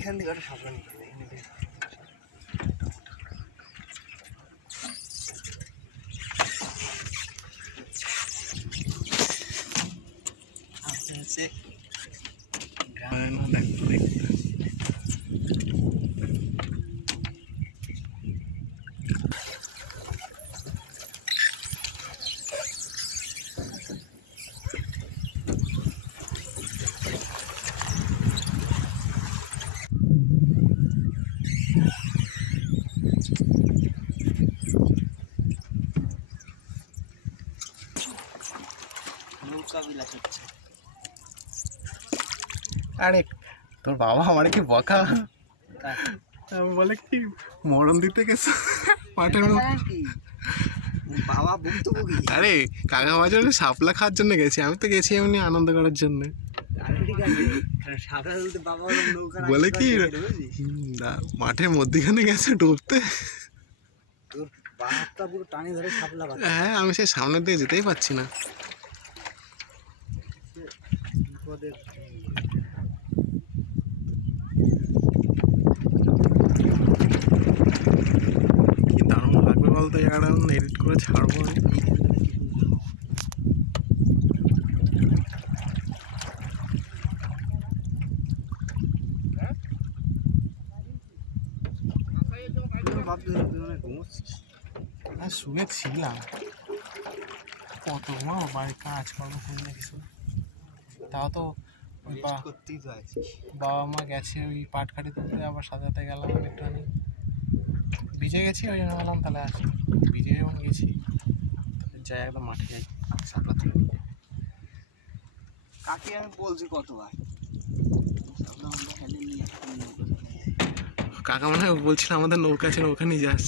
এইখান থেকে একটা সাবধান করবে হচ্ছে নৌকা বিলাস হচ্ছে। আরে তোর বাবা আমার কি বকা বলে কি মরণ দিতে গেছে মাঠের মধ্যে। বাবা বক্তব্য কি? আরে কাকা বাজারে শাপলা খাওয়ার জন্য গেছি, আমি তো গেছি এমনি আনন্দ করার জন্য। বলে কি মাঠের মধ্যখানে গেছে ডুবতে। হ্যাঁ আমি সেই সামনের দিকে যেতেই পারছি না। কি দারুণ লাগবে বলতো জায়গাটা, এডিট করে ছাড়বো। শুয়েছিলাম কত ঘুমাবো, বাড়ির কাজকর্ম করলে কিছু। তাও তো বাবা মা গেছে ওই পাটকাঠি তুলতে, আবার সাথে সাথে গেলাম আমি একটুখানি ভিজে গেছি, ওই জন্য বললাম তাহলে আসি। ভিজে যখন গেছি যাই একদম মাঠে যাই সাপলা তুলে। কাকে আমি বলছি কতবার, কাকা মনে হয় বলছিল আমাদের নৌকা আছে, নৌকা নিয়ে যাস।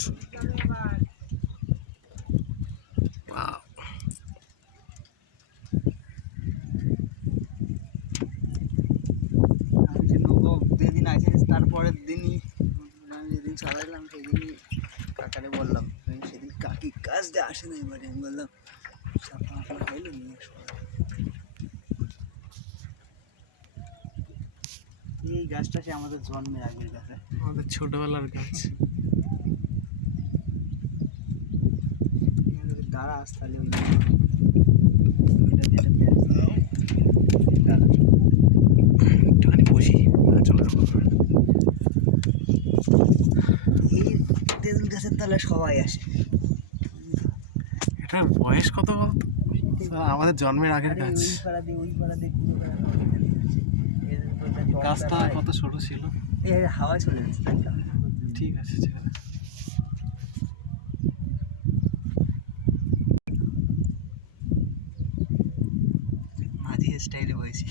আমি যে নৌকা যেদিন আছে তারপরের দিনই আমি যেদিন চালাইলাম সেদিনই কাকারে বললাম, সেদিন কাকি কাজ দিয়ে আসে না এবারে। আমি বললাম খাইলো নিয়ে এই গাছটা সে আমাদের জন্মের আগের গাছ, আমাদের ছোটবেলার গাছ। দাঁড়া আস তাহলে একটুখানি বসি চলে যাবো। এই তেঁতুল গাছের তলায় সবাই আসে। এটার বয়স কত বলতো? আমাদের জন্মের আগের গাছ। ওই পাড়া দিয়ে ওই পাড়া দিয়ে গাছটা কত ছোট ছিল। এই হাওয়া চলে যাচ্ছে। ঠিক আছে ছেড়ে মাঝি স্টাইলে বসে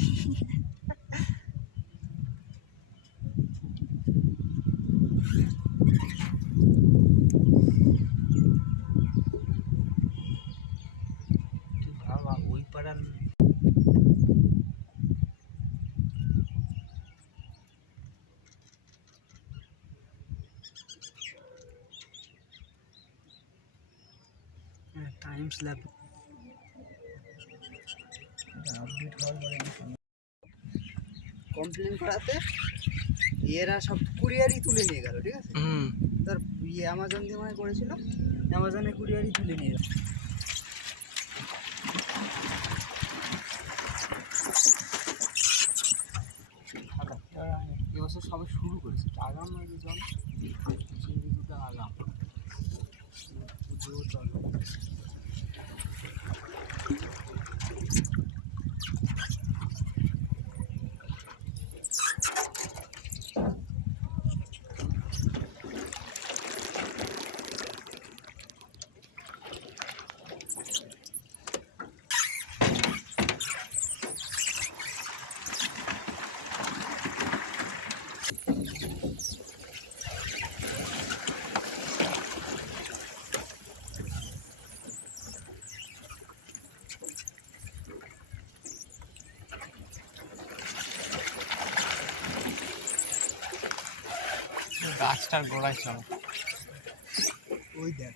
বাবা ওই পাড়ার টাইম স্ল্যাব কমপ্লেন করাতে এরা সব কুরিয়ারই তুলে নিয়ে গেল। ঠিক আছে, তার অ্যামাজন দিয়ে মনে করেছিল, অ্যামাজনে কুরিয়ারই তুলে নিয়ে গেল। এবছর সবে শুরু করেছে, আগাম নয় জল চিংড়ি আগাম পুজো চলো। গাছটার গোড়ায় চলো। ওই দেখ